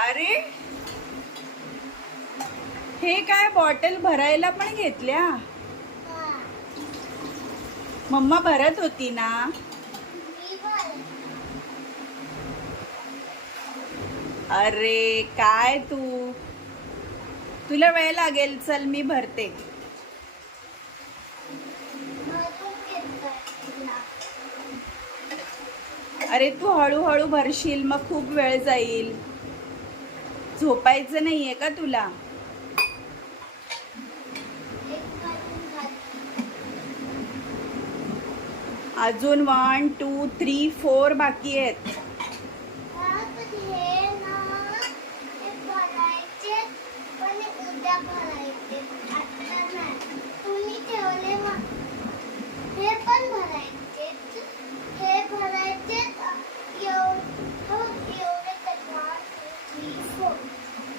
अरे हे काय बॉटल भरायला पण घेतल्या? मम्मा भरत होती ना. अरे काय तुला वेळ लागेल, चल मी भरते. अरे तू हळूहळू भरशील, मग खूप वेळ जाईल. झोपायचं नाहीये का तुला? अजून 1 2 3 4 बाकी आहेत.